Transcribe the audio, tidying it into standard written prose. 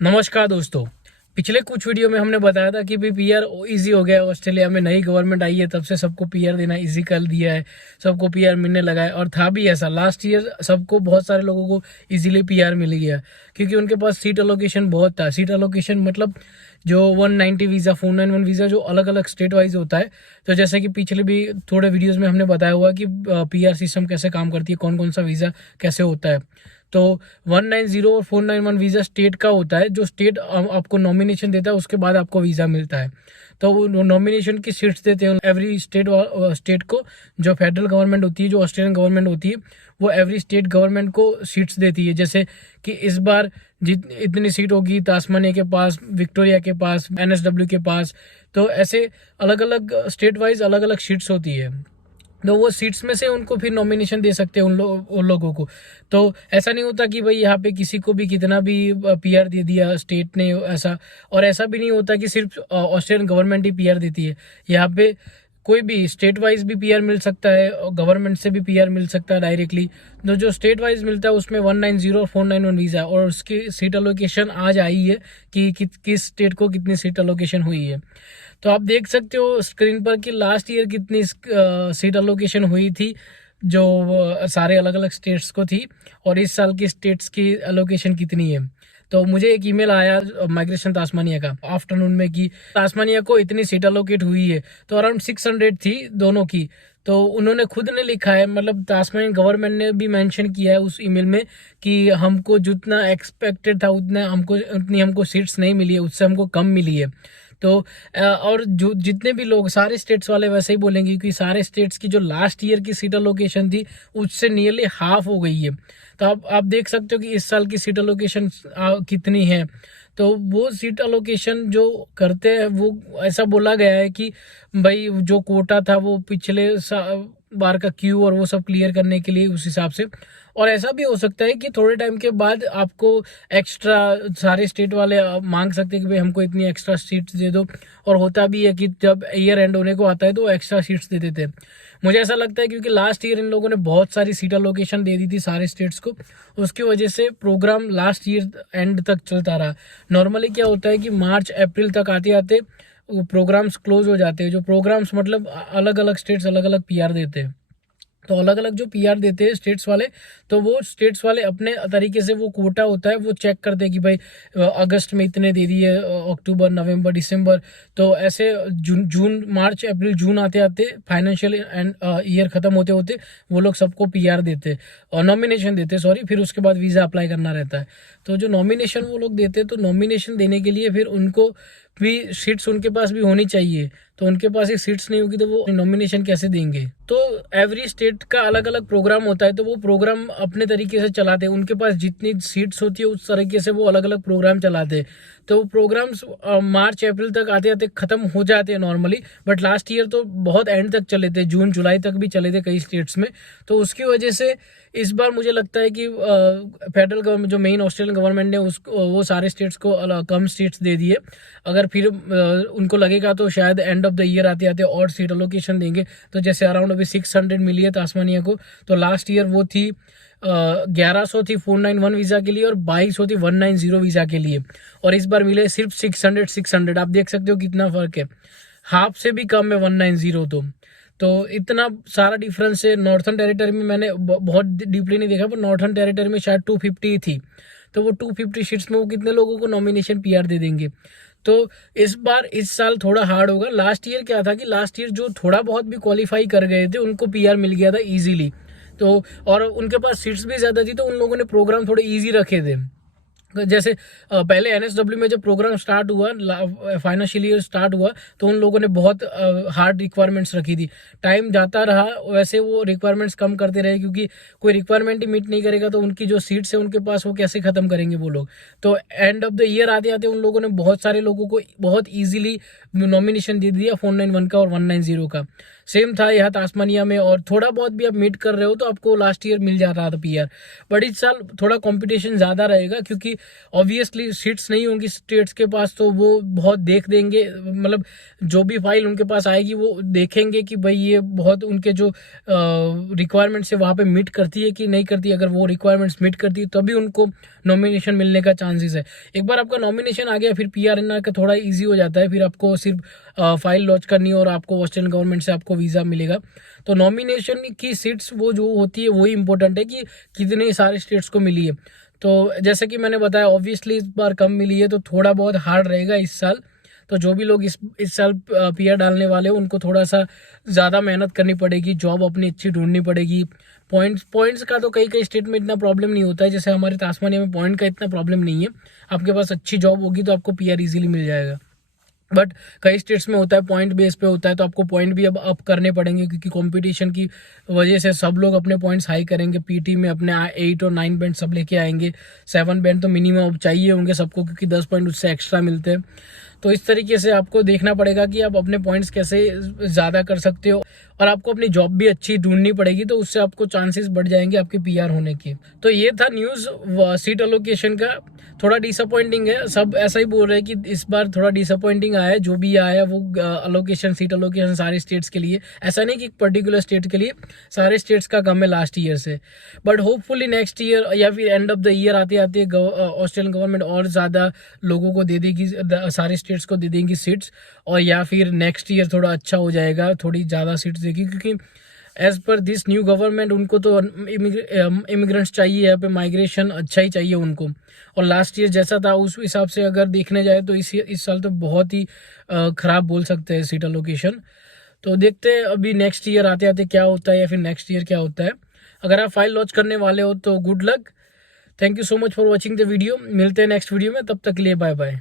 नमस्कार दोस्तों। पिछले कुछ वीडियो में हमने बताया था कि भी पीआर इजी हो गया है। ऑस्ट्रेलिया में नई गवर्नमेंट आई है तब से सबको पीआर देना इजी कर दिया है, सबको पीआर मिलने लगा है। और था भी ऐसा, लास्ट ईयर सबको, बहुत सारे लोगों को इजीली पीआर मिल गया क्योंकि उनके पास सीट अलोकेशन बहुत था। सीट अलोकेशन मतलब जो 190 वीज़ा, 491 वीज़ा जो अलग अलग स्टेट वाइज होता है। तो जैसे कि पिछले भी थोड़े वीडियोस में हमने बताया हुआ कि पीआर सिस्टम कैसे काम करती है, कौन कौन सा वीज़ा कैसे होता है। तो 190 और 491 वीज़ा स्टेट का होता है। जो स्टेट आपको नॉमिनेशन देता है उसके बाद आपको वीज़ा मिलता है। तो वो नॉमिनेशन की सीट्स देते हैं एवरी स्टेट को। जो फेडरल गवर्नमेंट होती है, जो ऑस्ट्रेलियन गवर्नमेंट होती है, वो एवरी स्टेट गवर्नमेंट को सीट्स देती है। जैसे कि इस बार इतनी सीट होगी तास्मानिया के पास, विक्टोरिया के पास, एनएसडब्ल्यू के पास। तो ऐसे अलग अलग स्टेट वाइज अलग अलग सीट्स होती है। तो वो सीट्स में से उनको फिर नॉमिनेशन दे सकते हैं उन लोगों को। तो ऐसा नहीं होता कि भाई यहाँ पे किसी को भी कितना भी पीआर दे दिया स्टेट ने, ऐसा। और ऐसा भी नहीं होता कि सिर्फ ऑस्ट्रेलियन गवर्नमेंट ही पीआर देती है। यहाँ पे कोई भी स्टेट वाइज भी पीआर मिल सकता है और गवर्नमेंट से भी पीआर मिल सकता है डायरेक्टली। तो जो स्टेट वाइज मिलता है उसमें 190 और 491 वीज़ा और उसकी सीट अलोकेशन आज आई है कि किस स्टेट को कितनी सीट अलोकेशन हुई है। तो आप देख सकते हो स्क्रीन पर कि लास्ट ईयर कितनी सीट अलोकेशन हुई थी, जो सारे अलग अलग स्टेट्स को थी, और इस साल की स्टेट्स की अलोकेशन कितनी है। तो मुझे एक ईमेल आया माइग्रेशन तास्मानिया का आफ्टरनून में कि तास्मानिया को इतनी सीट अलोकेट हुई है। तो अराउंड 600 थी दोनों की। तो उन्होंने खुद ने लिखा है, मतलब तास्मानियन गवर्नमेंट ने भी मेंशन किया है उस ईमेल में कि हमको जितना एक्सपेक्टेड था उतनी हमको सीट्स नहीं मिली है, उससे हमको कम मिली है। तो और जो जितने भी लोग, सारे स्टेट्स वाले वैसे ही बोलेंगे कि सारे स्टेट्स की जो लास्ट ईयर की सीट अलोकेशन थी उससे नियरली हाफ हो गई है। तो आप देख सकते हो कि इस साल की सीट अलोकेशन कितनी है। तो वो सीट अलोकेशन जो करते हैं वो ऐसा बोला गया है कि भाई जो कोटा था वो पिछले बार का क्यू और वो सब क्लियर करने के लिए उस हिसाब से। और ऐसा भी हो सकता है कि थोड़े टाइम के बाद आपको एक्स्ट्रा सारे स्टेट वाले मांग सकते हैं कि भाई हमको इतनी एक्स्ट्रा सीट्स दे दो। और होता भी है कि जब ईयर एंड होने को आता है तो एक्स्ट्रा सीट्स दे देते हैं। मुझे ऐसा लगता है क्योंकि लास्ट ईयर इन लोगों ने बहुत सारी सीट अलोकेशन दे दी थी सारे स्टेट्स को, उसकी वजह से प्रोग्राम लास्ट ईयर एंड तक चलता रहा। नॉर्मली क्या होता है कि मार्च अप्रैल तक आते आते प्रोग्राम्स क्लोज हो जाते हैं। जो प्रोग्राम्स मतलब अलग अलग स्टेट्स अलग अलग पीआर देते हैं। तो अलग अलग जो पीआर देते हैं स्टेट्स वाले, तो वो स्टेट्स वाले अपने तरीके से वो कोटा होता है वो चेक करते हैं कि भाई अगस्त में इतने दे दिए, अक्टूबर, नवंबर, दिसंबर। तो ऐसे जून मार्च अप्रैल जून आते आते फाइनेंशियल एंड ईयर खत्म होते होते वो लोग सबको पीआर देते और नॉमिनेशन देते, सॉरी। फिर उसके बाद वीज़ा अप्लाई करना रहता है। तो जो नॉमिनेशन वो लोग देते हैं, तो नॉमिनेशन देने के लिए फिर उनको भी सीट्स उनके पास भी होनी चाहिए। तो उनके पास एक सीट्स नहीं होगी तो वो नॉमिनेशन कैसे देंगे। तो एवरी स्टेट का अलग अलग प्रोग्राम होता है, तो वो प्रोग्राम अपने तरीके से चलाते हैं। उनके पास जितनी सीट्स होती है उस तरीके से वो अलग अलग प्रोग्राम चलाते हैं। तो प्रोग्राम्स मार्च अप्रैल तक आते आते खत्म हो जाते हैं नॉर्मली। बट लास्ट ईयर तो बहुत एंड तक चले थे, जून जुलाई तक भी चले थे कई स्टेट्स में। तो उसकी वजह से इस बार मुझे लगता है कि फेडरल गवर्नमेंट, जो मेन ऑस्ट्रेलियन गवर्नमेंट ने उसको वो सारे स्टेट्स को कम सीट्स दे दिए। अगर फिर उनको लगेगा तो शायद एंड ऑफ द ईयर आते आते और सीट अलोकेशन देंगे। तो जैसे अराउंड अभी 600 मिली है तास्मानिया को, तो लास्ट ईयर वो थी 1100 थी 491 वीज़ा के लिए और 2200 थी 190 वीज़ा के लिए। और इस बार मिले सिर्फ 600। आप देख सकते हो कितना फ़र्क है, हाफ से भी कम है 190। तो इतना सारा डिफरेंस है। नॉर्थन टेरिटरी में मैंने बहुत डीपली नहीं देखा, पर नॉर्थन टेरिटरी में शायद 250 थी। तो वो 250 सीट्स में वो कितने लोगों को नॉमिनेशन पीआर दे देंगे। तो इस साल थोड़ा हार्ड होगा। लास्ट ईयर क्या था कि लास्ट ईयर जो थोड़ा बहुत भी क्वालिफाई कर गए थे उनको पीआर मिल गया था इजीली। तो और उनके पास सीट्स भी ज़्यादा थी, तो उन लोगों ने प्रोग्राम थोड़े ईजी रखे थे। जैसे पहले एनएसडब्ल्यू में जब प्रोग्राम स्टार्ट हुआ, फाइनेंशियल ईयर स्टार्ट हुआ, तो उन लोगों ने बहुत हार्ड रिक्वायरमेंट्स रखी थी। टाइम जाता रहा वैसे वो रिक्वायरमेंट्स कम करते रहे, क्योंकि कोई रिक्वायरमेंट ही मीट नहीं करेगा तो उनकी जो सीट्स है उनके पास वो कैसे ख़त्म करेंगे वो लोग। तो एंड ऑफ द ईयर आते आते उन लोगों ने बहुत सारे लोगों को बहुत ईजिली नॉमिनेशन दे दिया 491 का और 190 का। सेम था यहाँ तास्मानिया में, और थोड़ा बहुत भी आप मीट कर रहे हो तो आपको लास्ट ईयर मिल जा रहा था पीआर। बट इस साल थोड़ा कंपटीशन ज़्यादा रहेगा, क्योंकि ऑब्वियसली सीट्स नहीं होंगी स्टेट्स के पास, तो वो बहुत देख देंगे, मतलब जो भी फाइल उनके पास आएगी वो देखेंगे कि भाई ये बहुत उनके जो रिक्वायरमेंट्स है वहाँ पे मीट करती है कि नहीं करती। अगर वो रिक्वायरमेंट्स मीट करती है तभी उनको नॉमिनेशन मिलने का चांसेस है। एक बार आपका नॉमिनेशन आ गया फिर पीआर का थोड़ा इजी हो जाता है, फिर आपको सिर्फ फाइल लॉन्च करनी है और आपको ऑस्ट्रेलियन गवर्नमेंट से आपको वीज़ा मिलेगा। तो नॉमिनेशन की सीट्स वो जो होती है वही इंपॉर्टेंट है कि कितने सारे स्टेट्स को मिली है। तो जैसे कि मैंने बताया ऑब्वियसली इस बार कम मिली है तो थोड़ा बहुत हार्ड रहेगा इस साल। तो जो भी लोग इस साल पीआर डालने वाले हैं उनको थोड़ा सा ज़्यादा मेहनत करनी पड़ेगी, जॉब अपनी अच्छी ढूंढनी पड़ेगी। पॉइंट्स का तो कई स्टेट में इतना प्रॉब्लम नहीं होता है, जैसे हमारे तास्मानिया में पॉइंट का इतना प्रॉब्लम नहीं है। आपके पास अच्छी जॉब होगी तो आपको पीआर इजीली मिल जाएगा। बट कई स्टेट्स में होता है पॉइंट बेस पे होता है, तो आपको पॉइंट भी अब अप करने पड़ेंगे, क्योंकि कंपटीशन की वजह से सब लोग अपने पॉइंट्स हाई करेंगे। पीटी में अपने 8 और 9 बैंड सब लेके आएंगे, 7 बैंड तो मिनिमम चाहिए होंगे सबको, क्योंकि 10 पॉइंट उससे एक्स्ट्रा मिलते हैं। तो इस तरीके से आपको देखना पड़ेगा कि आप अपने पॉइंट्स कैसे ज़्यादा कर सकते हो, और आपको अपनी जॉब भी अच्छी ढूंढनी पड़ेगी, तो उससे आपको चांसेस बढ़ जाएंगे आपके पीआर होने के। तो ये था न्यूज़ सीट अलोकेशन का। थोड़ा डिसअपॉइंटिंग है, सब ऐसा ही बोल रहे हैं कि इस बार थोड़ा डिसअपॉइंटिंग आया है। जो भी आया है वो अलोकेशन, सीट अलोकेशन सारे स्टेट्स के लिए, ऐसा नहीं कि पर्टिकुलर स्टेट के लिए, सारे स्टेट्स का कम है लास्ट ईयर से। बट होपफुली नेक्स्ट ईयर या फिर एंड ऑफ द ईयर आते आते ऑस्ट्रेलियन गवर्नमेंट और ज़्यादा लोगों को दे देगी, सारे स्टेट्स को दे देंगी सीट्स, और या फिर नेक्स्ट ईयर थोड़ा अच्छा हो जाएगा, थोड़ी ज़्यादा सीट्स देगी, क्योंकि as per this new government उनको तो इमिग्रेंट्स चाहिए, यहाँ पे माइग्रेशन अच्छा ही चाहिए उनको। और लास्ट ईयर जैसा था उस हिसाब से अगर देखने जाए तो इस साल तो बहुत ही ख़राब बोल सकते हैं सीट अलोकेशन। तो देखते हैं अभी नेक्स्ट ईयर आते आते क्या होता है, या फिर नेक्स्ट ईयर क्या होता है। अगर आप फाइल लॉन्च करने वाले हो तो good luck. Thank you so much for watching the video. मिलते हैं नेक्स्ट वीडियो में, तब तक के लिए बाय बाय।